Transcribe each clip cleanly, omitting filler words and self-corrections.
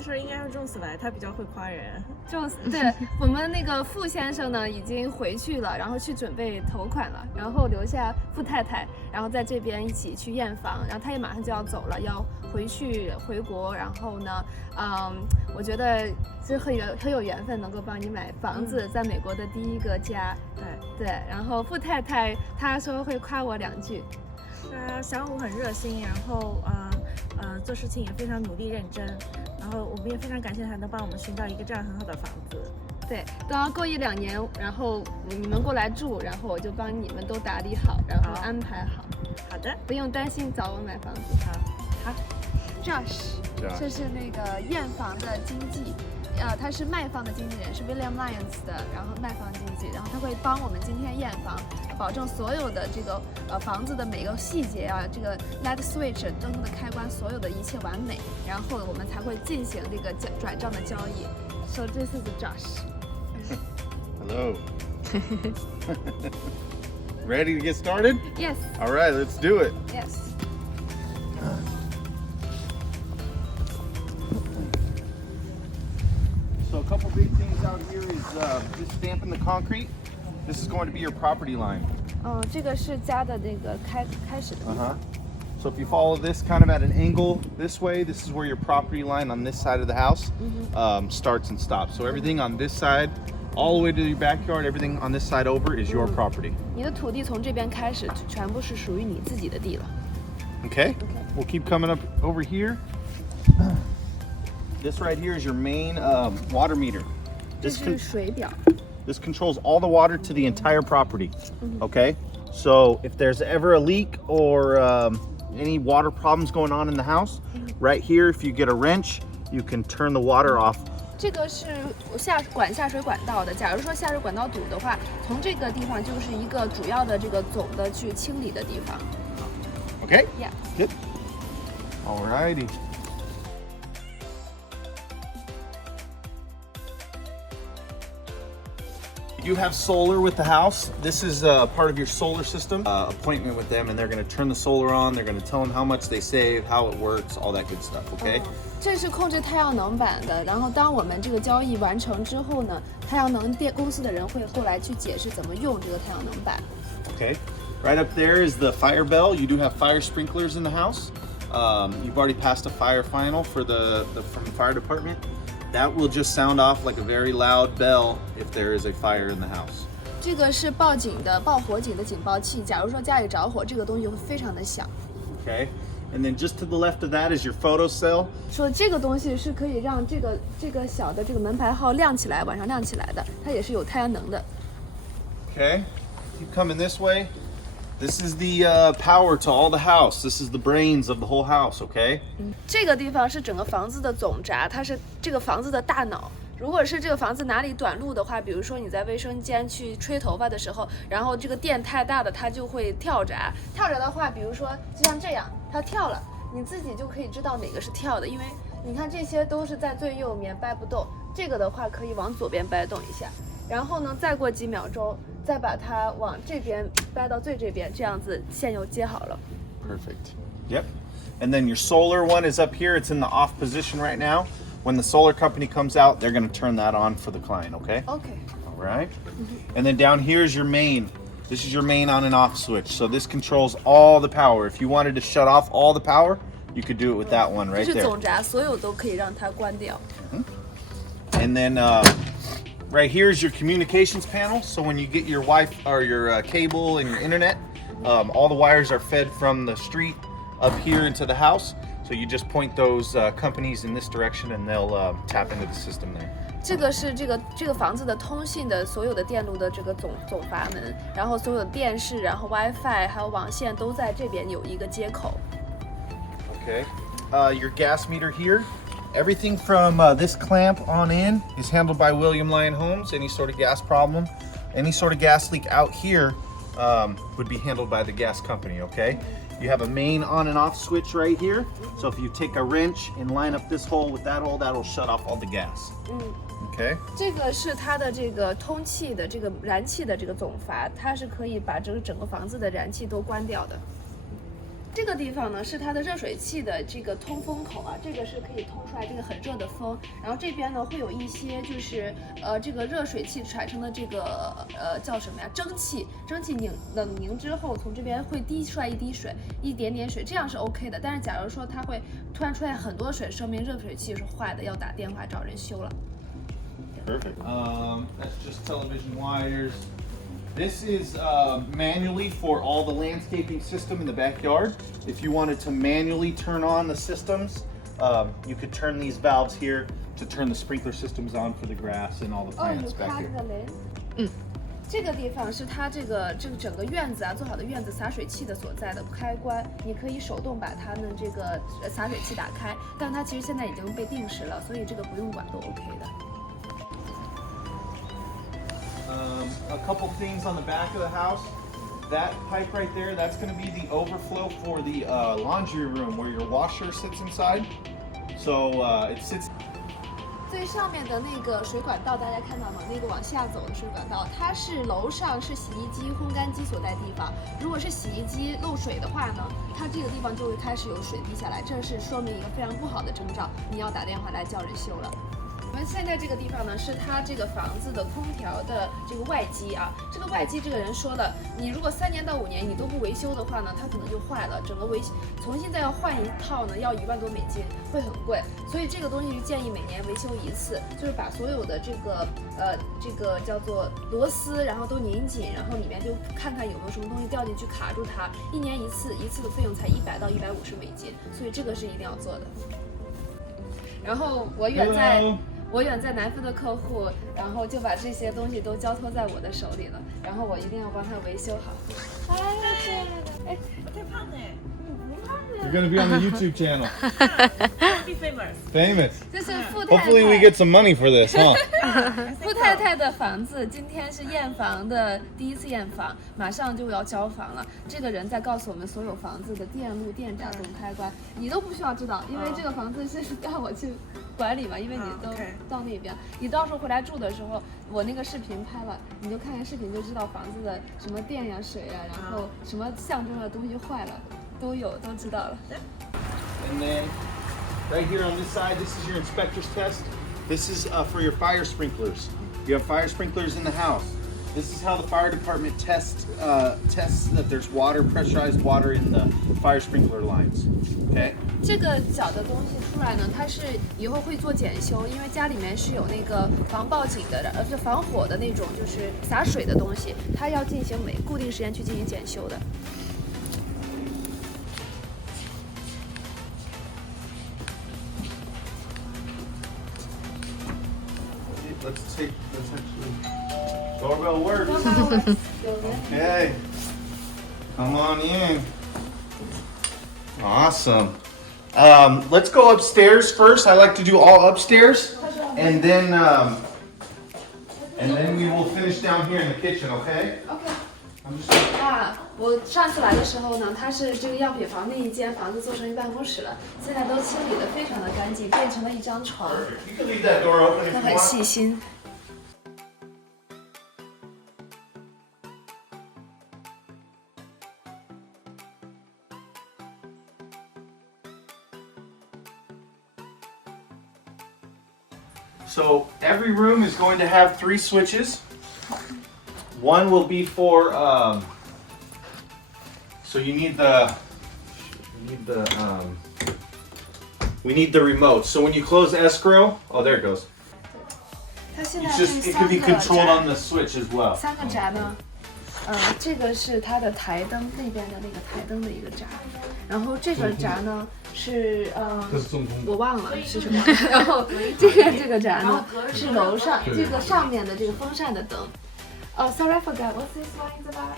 其实应该是Jones来，他比较会夸人。Jones 对我们那个傅先生呢已经回去了，然后去准备投款了，然后留下傅太太，然后在这边一起去验房，然后他也马上就要走了，要回国，然后呢，我觉得这很有缘分，能够帮你买房子，在美国的第一个家。对，然后傅太太她说会夸我2句。小武很热心，然后做事情也非常努力认真，然后我们也非常感谢他能帮我们寻到一个这样很好的房子。对，等到过1-2年，然后你们过来住，然后我就帮你们都打理好，然后安排好。好的，不用担心找我买房子。好。Josh， 这是那个验房的经纪，他是卖方的经纪人，是 William Lyons 的，然后卖方经纪，然后他会帮我们今天验房，保证所有的这个房子的每个细节啊，这个 light switch 灯的开关，所有的一切完美，然后我们才会进行这个转账的交易。So this is Josh. Hello. Ready to get started? Yes. All right, let's do it. Yes. So a couple big things out here is just stamping the concrete. This is going to be your property line. 这个是家的那个开始的地方。So if you follow this kind of at an angle this way, this is where your property line on this side of the house starts and stops. So everything on this side, all the way to your backyard, everything on this side over is your property. 你的土地从这边开始，全部是属于你自己的地了。Okay? We'll keep coming up over here. This right here is your main water meter. 这是水表。This controls all the water to the entire property. Okay? So if there's ever a leak or any water problems going on in the house, right here, if you get a wrench, you can turn the water off. 这个是下水管道的。假如说下水管道堵的话，从这个地方就是一个主要的这个总的去清理的地方。Okay? Yeah. Good. Alrighty. You have solar with the house. This is part of your solar system appointment with them, and they're going to turn the solar on. They're going to tell them how much they save, how it works, all that good stuff. Okay? 这是控制太阳能板的。然后当我们这个交易完成之后呢，太阳能电公司的人会后来去解释怎么用这个太阳能板。Okay. Right up there is the fire bell. You do have fire sprinklers in the house. You've already passed a fire final from the fire department. That will just sound off like a very loud bell if there is a fire in the house. 这个是报火警的警报器。假如说家里着火，这个东西会非常的响。Okay. And then just to the left of that is your photo cell. 说这个东西是可以让这个小的这个门牌号亮起来，晚上亮起来的，它也是有太阳能的。Okay. Keep coming this way. This is the power to all the house. This is the brains of the whole house, okay? 这个地方是整个房子的总闸，它是这个房子的大脑。如果是这个房子哪里短路的话，比如说你在卫生间去吹头发的时候，然后这个电太大的，它就会跳闸。跳闸的话，比如说就像这样，它跳了，你自己就可以知道哪个是跳的，因为你看这些都是在最右面掰不动，这个的话可以往左边掰动一下。然后呢，再过几秒钟，再把它往这边掰到最这边，这样子线又接好了。Perfect. Yep. And then your solar one is up here. It's in the off position right now. When the solar company comes out, they're going to turn that on for the client, okay? Okay. All right. And then down here is your main. This is your main on and off switch. So this controls all the power. If you wanted to shut off all the power, you could do it with that one right 这是 there. 总闸，所有都可以让它关掉。And then right here is your communications panel. So when you get your Wi-Fi or your cable and your internet, all the wires are fed from the street up here into the house. So you just point those companies in this direction, and they'll tap into the system there. 这个是这个房子的通信的所有的电路的这个总阀门，然后所有的电视，然后 WiFi 还有网线都在这边有一个接口。Okay. Your gas meter here. Everything from this clamp on in is handled by William Lyon Homes. Any sort of gas problem, any sort of gas leak out here would be handled by the gas company, okay? You have a main on and off switch right here. So if you take a wrench and line up this hole with that hole, that'll shut off all the gas. Okay? 这个是它的这个通气的这个燃气的这个总阀，它是可以把整个房子的燃气都关掉的。这个地方呢是它的热水器的这个通风口啊，这个是可以通出来这个很热的风。然后这边呢会有一些就是这个热水器产生的这个叫什么呀？蒸汽冷凝之后，从这边会滴出来一滴水，一点点水，这样是 OK 的。但是假如说它会突然出现很多水，说明热水器是坏的，要打电话找人修了。Perfect. That's just television wires. This is manually for all the landscaping system in the backyard. If you wanted to manually turn on the systems, you could turn these valves here to turn the sprinkler systems on for the grass and all the plants back here. 这个地方是它这个整个院子啊做好的院子洒水器的所在的开关，你可以手动把它们这个洒水器打开，但它其实现在已经被定时了，所以这个不用管都 OK 的。A couple things on the back of the house. That pipe right there, that's going to be the overflow for the laundry room where your washer sits inside. So it sits. 最上面的那个水管道，大家看到吗？那个往下走的水管道，它是楼上是洗衣机、烘干机所在地方。如果是洗衣机漏水的话呢，它这个地方就会开始有水滴下来，这是说明一个非常不好的征兆，你要打电话来叫人修了。我们现在这个地方呢，是它这个房子的空调的这个外机啊。这个外机，这个人说了，你如果3年到5年你都不维修的话呢，它可能就坏了，整个重新再要换一套呢，要1万多美金，会很贵。所以这个东西就建议每年维修一次，就是把所有的这个叫做螺丝，然后都拧紧，然后里面就看看有没有什么东西掉进去卡住它。1年一次，一次的费用才100到150美金，所以这个是一定要做的。然后我远在南非的客户，然后就把这些东西都交托在我的手里了，然后我一定要帮他维修好。哎，亲爱的，哎，太胖了哎，不胖的。You're going to be on the YouTube channel. Be famous. Famous. 这是富太 Hopefully we 太。 get some money for this, huh? 富太太的房子今天是验房的第一次验房，马上就要交房了。这个人在告诉我们所有房子的电路、电闸、总开关，你都不需要知道，因为这个房子是让我去管理嘛，因为你都到那边，你到时候回来住的时候，我那个视频拍了，你就看看视频就知道房子的什么电呀、水呀，然后什么象征的东西坏了，都知道了。And then right here on this side, this is your inspector's test. This is for your fire sprinklers. You have fire sprinklers in the house. This is how the fire department tests that there's pressurized water in the fire sprinkler lines. Okay? 这个小的东西出来呢，它是以后会做检修，因为家里面是有那个防报警的，是防火的那种，就是洒水的东西，它要进行固定时间去进行检修的。Let's actually. Doorbell works. Okay. Come on in. Awesome. Let's go upstairs first. I like to do all upstairs, and then we will finish down here in the kitchen. Okay? OK。 I'm just. 啊，我上次来的时候呢，它是这个样品房那一间房子做成办公室了，现在都清理得非常的干净，变成了一张床。 You can leave that door open if 他 you 很 want. 细心。So every room is going to have 3 switches. One will be for so you need the we need the remote. So when you close escrow, oh there it goes. 它现在 It's 是 just it 3 can be 个 controlled 闸 on the switch as well. ，3个闸呢。这个是它的台灯那边的那个台灯的一个闸，然后这个闸呢是我忘了是什么，然后这个闸呢是楼上这个上面的这个风扇的灯。Sorry, I forgot. What's this one is about?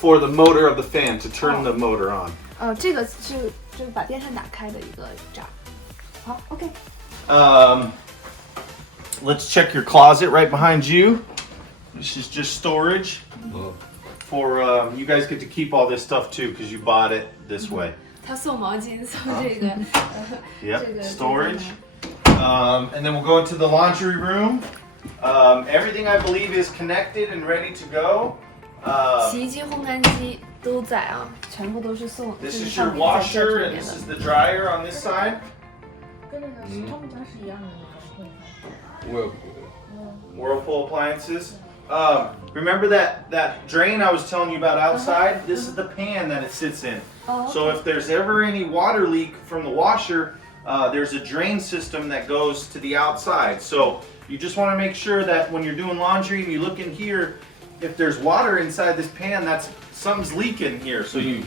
For the motor of the fan to turn the motor on. 这个是就是把电扇打开的一个闸。好 ，OK。Let's check your closet right behind you. This is just storage for you guys get to keep all this stuff too because you bought it this way. 他送毛巾，送这个 Yep, storage. And then we'll go into the laundry room. Everything I believe is connected and ready to go. 洗衣机、烘干机都在啊，全部都是送。 This 就是 is your 放给在这 washer 里 and 面 this is 的。 the dryer on this side. 跟那个他们家是一样的那个。 Whirlpool appliances. Remember that drain I was telling you about outside? This is the pan that it sits in. So if there's ever any water leak from the washer, there's a drain system that goes to the outside. So you just want to make sure that when you're doing laundry and you look in here, if there's water inside this pan, that's something's leaking here. So you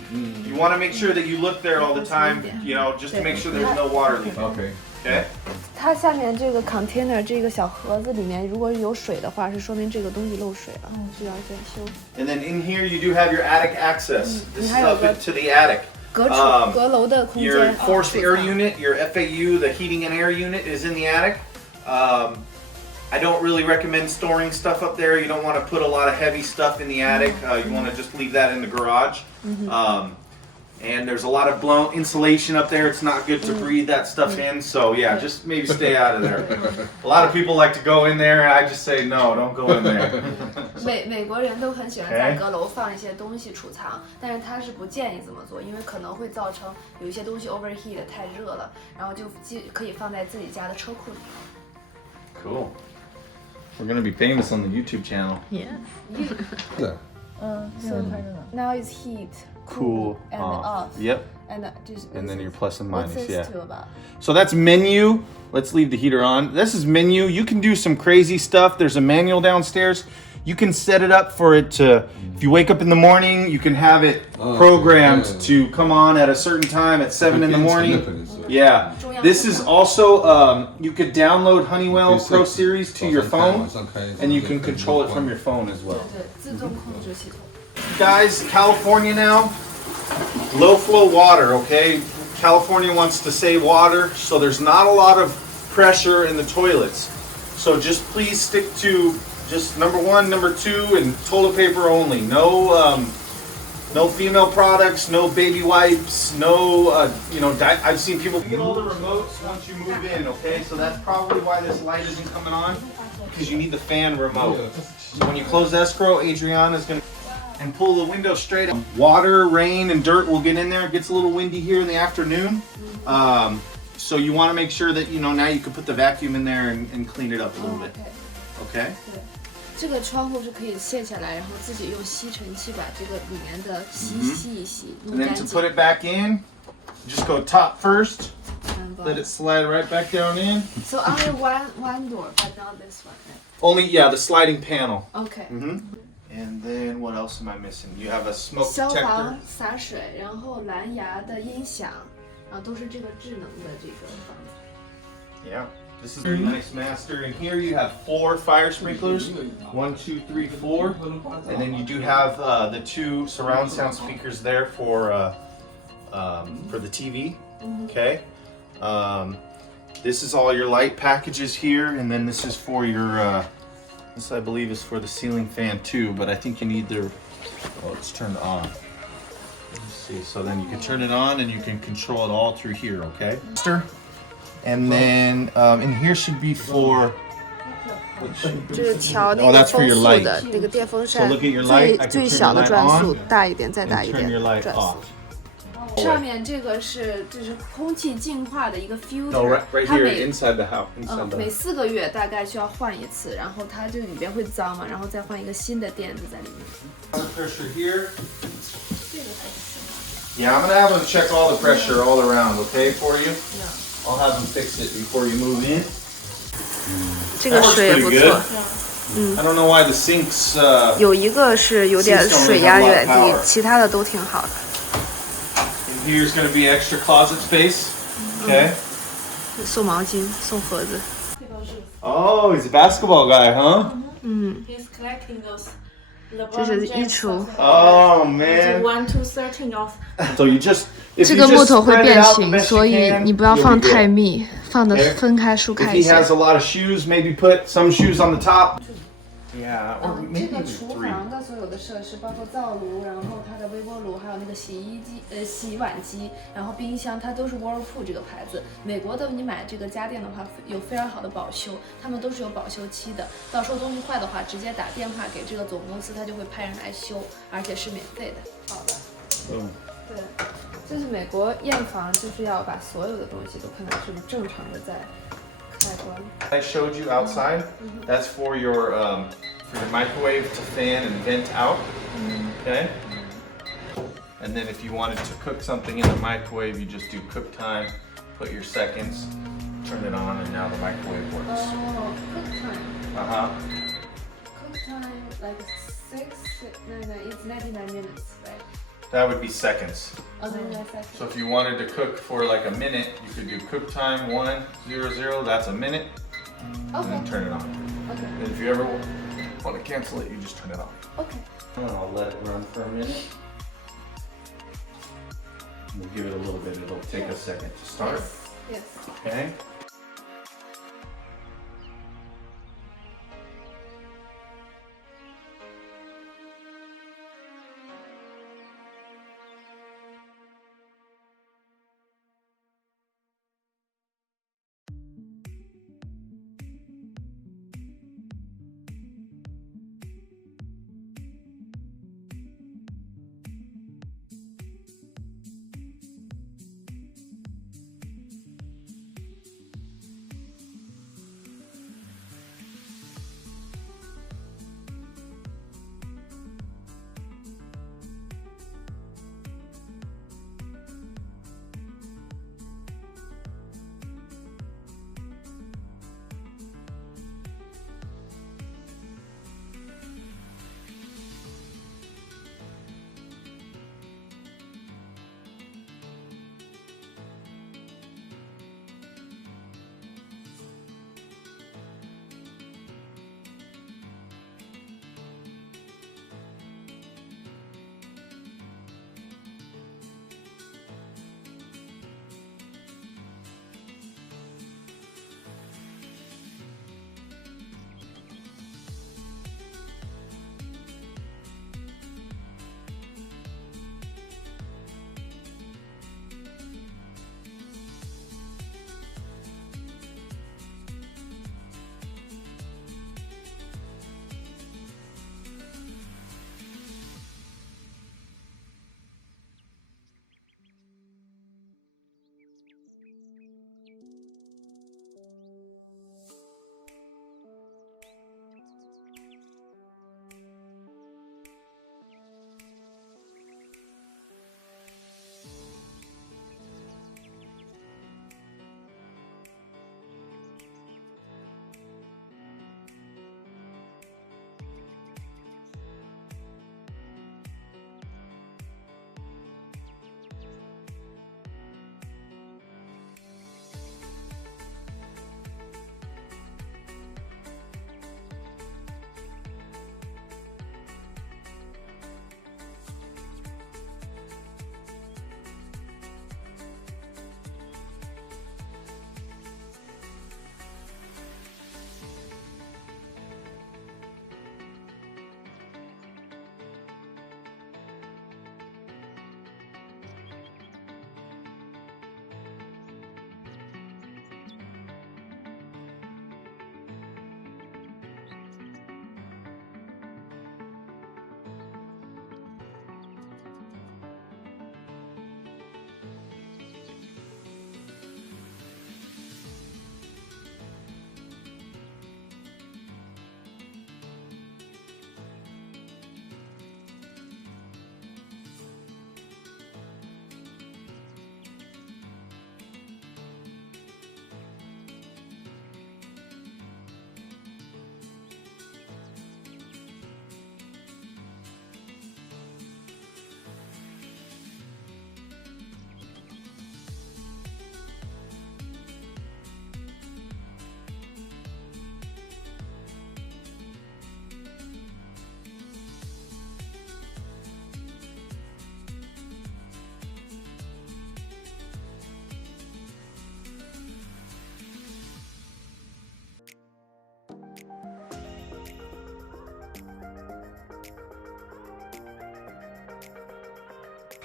want to make sure that you look there all the time, you know, just to make sure there's no water leak. Okay. Okay? 它下面这个 container 这个小盒子里面，如果有水的话，是说明这个东西漏水了，需要检修。 And then in here you do have your attic access. This is 还有 up 个 to the attic. 阁楼的空 Your 间。 forced air unit, your FAU, the heating and air unit is in the attic. I don't really recommend storing stuff up there. You don't want to put a lot of heavy stuff in the attic. You want to just leave that in the garage. And there's a lot of blown insulation up there. It's not good to breathe that stuff in. So yeah, just maybe stay out of there. A lot of people like to go in there. I just say no, don't go in there. 美国人都很喜欢在阁楼放一些东西储藏，但是他是不建议这么做，因为可能会造成有一些东西 overheat 太热了，然后就可以放在自己家的车库里。 Cool. We're gonna be famous on the YouTube channel. Yeah. So now it's heat, Cool. and off. Yep. And then your plus and minus, What's yeah. this two about? So that's menu. Let's leave the heater on. This is menu. You can do some crazy stuff. There's a manual downstairs. You can set it up for it to, if you wake up in the morning, you can have it programmed to come on at a certain time at 7 in the morning. Yeah. This is also, you could download Honeywell Pro Series to your phone, and you can control it from your phone as well. 对，自动控制系统。 Guys, California now, low flow water, okay? California wants to save water, so there's not a lot of pressure in the toilets. So just please stick to just number 1, number 2, and toilet paper only. No, no female products, no baby wipes, no, I've seen people get all the remotes once you move in, okay? So that's probably why this light isn't coming on, because you need the fan remote. So when you close escrow, Adriana's gonna and pull the window straight up. Water, rain, and dirt will get in there. It gets a little windy here in the afternoon. So you want to make sure that, now you can put the vacuum in there and clean it up a little bit. Okay? 这个窗户是可以卸下来，然后自己用吸尘器把这个里面的吸一吸， And 弄 then 干 to 净。 put it back in, just go top first. Let it slide right back down in. So only one door, but not this one. Only, yeah, the sliding panel. Okay. And then what else am I missing? You have a smoke 消 detector. 防洒水，然后蓝牙的音响，都是这个智能的这个房子。 Yeah. This is a very nice master. And here you have 4 fire sprinklers. 1, 2, 3, 4. And then you do have the 2 surround sound speakers there for the TV. Okay. This is all your light packages here, and then this is for your. This I believe is for the ceiling fan too, but I think you need the. Oh, it's turned on. Let's see. So then you can turn it on, and you can control it all through here. Okay. And then in here should be for. 这是调那 Oh, 个 that's for 风 your 速 light. 的那个电风 So 扇， look at your light. I can 最 turn 小 the 的 light 转速 on 大一点，再 and 大一 turn your 点 light 转速 off.。上面这个是空气净化的一个 No, filter， right 它 here 每 inside the house. Inside 每 the. 4个月大概需要换一次，然后它这里边会脏嘛，然后再换一个新的垫子在里面。 Pressure here. Yeah, I'm gonna have them check all the pressure all around, okay, for you. I'll have them fix it before you move in. 这个水也不错， I don't know why the sinks. 有一个是有点水压有点低，其他的都挺好的。 And here's gonna be extra closet space. Okay. 送毛巾，送盒子。 Oh, he's a basketball guy, huh? He's collecting those. 这是衣橱， Oh man. 1 to 13 of. So you just. If 这 you 个木 just 头会 spread it 变 out the 形， best 所 you 以 can, 你不要 you'll 放 be good. 太密，放的分开疏 If 开一 he 些。 has a lot of shoes, maybe put some shoes on the top. Yeah, or 这 maybe 个 even 厨 3. 房的所有的设施，包括灶炉，然后它的微波炉，还有那个洗碗机，然后冰箱，它都是 Whirlpool 这个牌子。美国的你买这个家电的话，有非常好的保修，他们都是有保修期的。到时候东西坏的话，直接打电话给这个总公司，他就会派人来修，而且是免费的。好的。美国验房就是要把所有的东西都看看是不是正常的在开关。I showed you outside. That's for your microwave to fan and vent out. Okay. And then if you wanted to cook something in the microwave, you just do cook time, put your seconds, turn it on, and now the microwave works. Oh, cook time. Uh-huh. Cook time like no, it's 99 minutes, right? That would be seconds. Oh, 99 seconds. So if you wanted to cook for like a minute, you could do cook time 1:00. That's a minute. And then turn it on. Okay. And if you ever want to cancel it, you just turn it off. Okay. And I'll let it run for a minute. We'll give it a little bit. It'll take a second to start. Yes. Okay.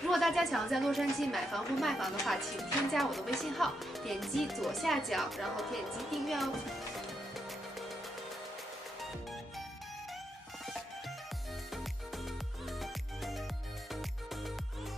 如果大家想要在洛杉矶买房或卖房的话，请添加我的微信号，点击左下角，然后点击订阅哦。